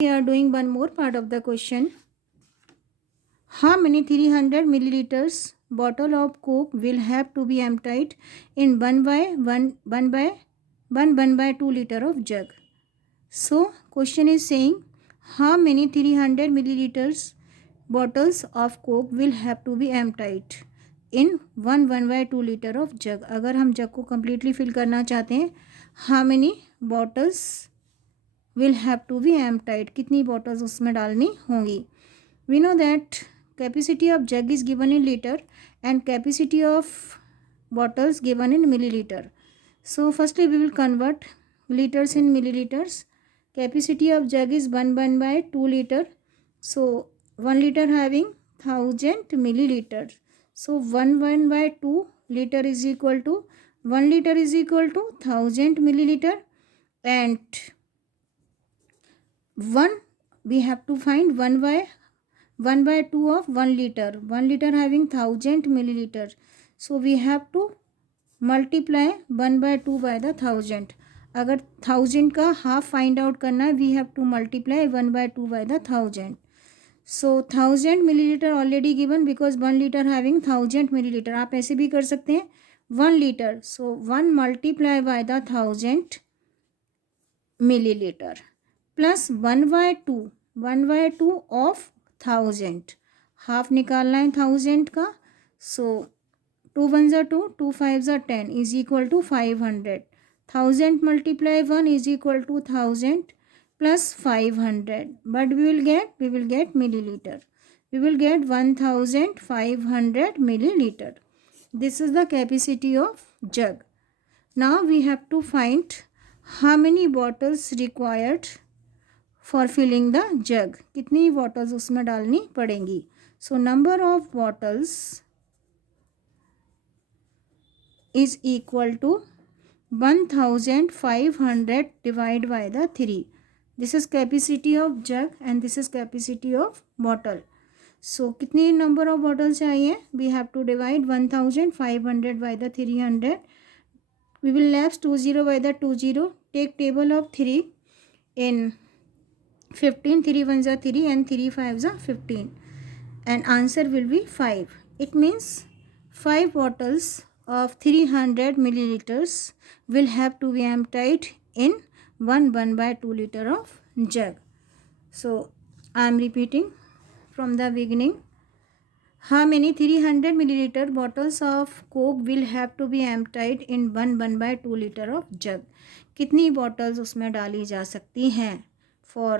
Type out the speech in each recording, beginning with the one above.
We are doing one more part of the question. How many 300 milliliters bottle of Coke will have to be emptied in 1 by 2 liter of jug? So question is saying how many 300 milliliters bottles of Coke will have to be emptied in 1 by 2 liter of jug. अगर हम जग को completely fill करना चाहते हैं, how many bottles will have to be emptied, कितनी bottles उसमें डालनी होंगी. We know that capacity of jug is given in liter and capacity of bottles given in milliliter. So firstly we will convert liters in milliliters. Capacity of jug is 1/2 liter. So 1 liter having 1000 milliliters. So 1/2 liter is equal to 1 liter is equal to 1000 milliliter, and 1 we have to find 1/2 of 1 liter. 1 liter having 1000 milliliter. So we have to multiply 1/2 by the 1000. अगर 1000 का half find out करना है, we have to multiply 1/2 by the 1000. So 1000 milliliter already given because 1 liter having 1000 milliliter. आप ऐसे भी कर सकते हैं 1 liter. So 1 multiply by the 1000 milliliter plus 1/2 of 1000. Half निकालना है 1000 का. So 2 1s are 2, 2 5s are 10 is equal to 500. 1000 multiply 1 is equal to 1000 plus 500. But we will get milliliter. We will get 1500 milliliter. This is the capacity of jug. Now we have to find how many bottles required for filling the jug. कितनी bottles उसमें डालनी पड़ेंगी. So number of bottles is equal to 1500 divided by the 3. This is capacity of jug and this is capacity of bottle. So कितनी number of bottles चाहिए? We have to divide 1500 by the 300. We will lapse 20 by the 20. Take table of 3 in 15. 3 1s are 3 and 3 5s are 15. And answer will be 5. It means 5 bottles of 300 milliliters will have to be emptied in 1/2 liter of jug. So I am repeating from the beginning. How many 300 milliliter bottles of Coke will have to be emptied in 1/2 liter of jug? कितनी bottles उसमें डाली जा सकती हैं for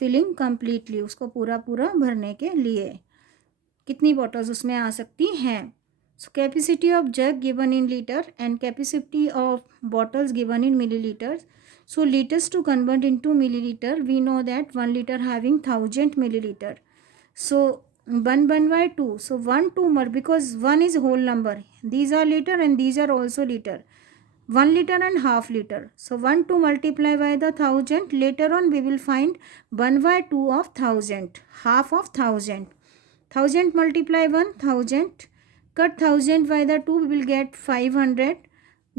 filling completely, उसको पूरा भरने के लिए कितनी bottles उसमें आ सकती हैं? So capacity of jug given in liter and capacity of bottles given in milliliters. So liters to convert into milliliter, we know that 1 liter having 1000 milliliter. So 1/2. So 1 2 more because 1 is whole number. These are liter and these are also liter. 1 liter and half liter. So 1 to multiply by the 1000. Later on we will find 1/2 of 1000. Half of 1000. 1000 multiply 1000. Cut 1000 by the 2, we will get 500.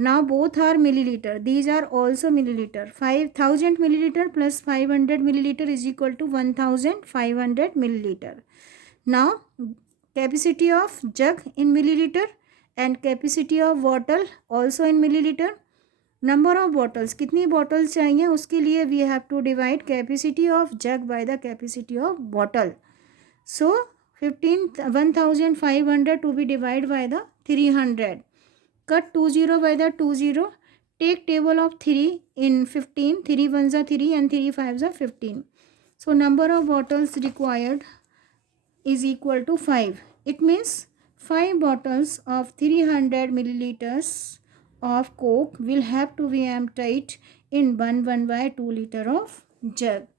Now both are milliliter. These are also milliliter. 5000 milliliter plus 500 milliliter is equal to 1500 milliliter. Now capacity of jug in milliliter and capacity of bottle also in milliliter. Number of bottles, कितनी bottles चाहिए उसके लिए we have to divide capacity of jug by the capacity of bottle. So 1500 to be divided by the 300. Cut 20 by the 20. Take table of 3 in 15. 3 1s are 3 and 3 5s are 15. So number of bottles required is equal to 5. It means 5 bottles of 300 milliliters of Coke will have to be emptied in 1/2 liter of jug.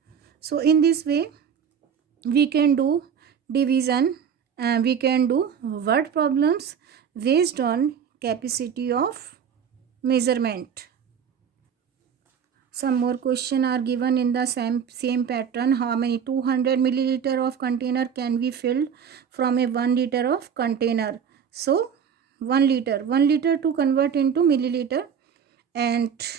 So in this way we can do division and we can do word problems based on capacity of measurement. Some more question are given in the same pattern. How many 200 milliliter of container can be filled from a 1 liter of container? So 1 liter to convert into milliliter, and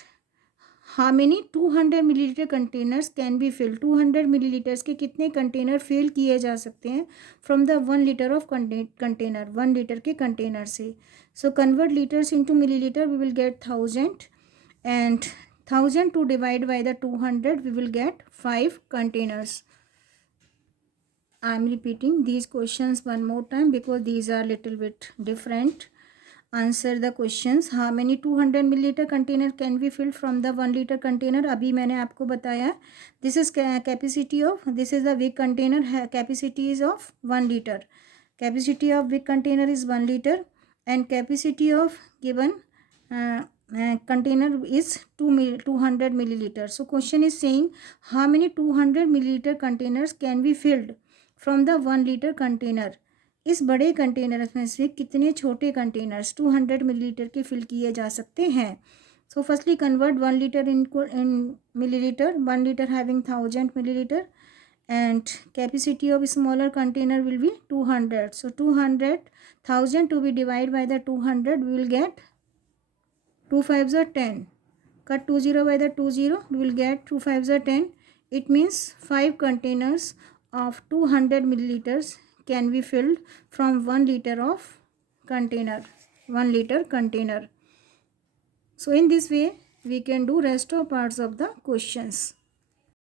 how many 200 milliliter containers can be fill, 200 milliliters के कितने container fill किए जा सकते हैं from the 1 liter of container, 1 liter के container से. So convert liters into milliliter, we will get 1000 and 1000 to divide by the 200, we will get 5 containers. I am repeating these questions one more time because these are little bit different. Answer the questions. How many 200 milliliter container can be filled from the 1 liter container? अभी मैंने आपको बताया. This is capacity of, this is the big container, capacity is of 1 liter. Capacity of big container is 1 liter and capacity of given container is 200 milliliter. So question is saying how many 200 milliliter containers can be filled from the 1 liter container. इस बड़े container में से कितने छोटे containers 200 millilitre के fill किए जा सकते हैं. So firstly convert 1 litre in millilitre, 1 litre having 1000 millilitre and capacity of smaller container will be 200. So 200,000 to be divided by the 200, we will get 2 5s are 10. Cut 2 0 by the 2 0, we will get 2 5s are 10. It means 5 containers of 200 milliliters can be filled from 1 liter of container, 1 liter container. So in this way we can do rest of parts of the questions.